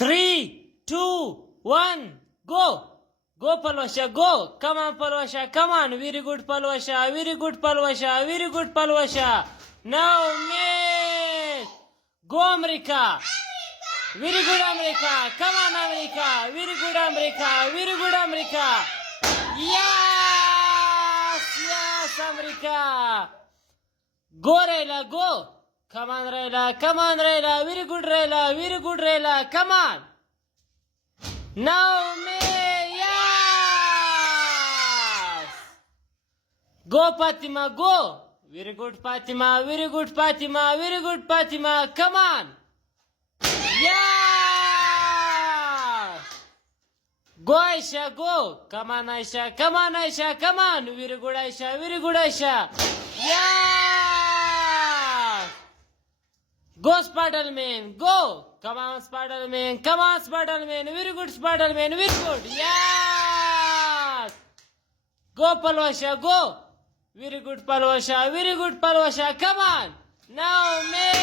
3, 2, 1, go. Go Palwasha, go. Come on Palwasha, come on. Very good Palwasha, very good Palwasha, very good Palwasha. Now miss. Go America. Very good America. Come on America. Very good America. Very good America. Yes, yes America. Go Raila, go. Come on Raila, come on Raila. Very good Raila, very good Raila. Come on. Now me, yes. Go Fatima, go. Very good Fatima, very good Fatima, very good Fatima. Come on. Yeah. Go Aisha, go. Come on Aisha, come on Aisha, come on. Very good Aisha, very good Aisha. Yeah. Go Spartalman, go. Come on Spartalman, come on Spartalman. Very good Spartalman, very good. Yes. Go Palwasha, go. Very good Palwasha, very good Palwasha. Come on. Now me.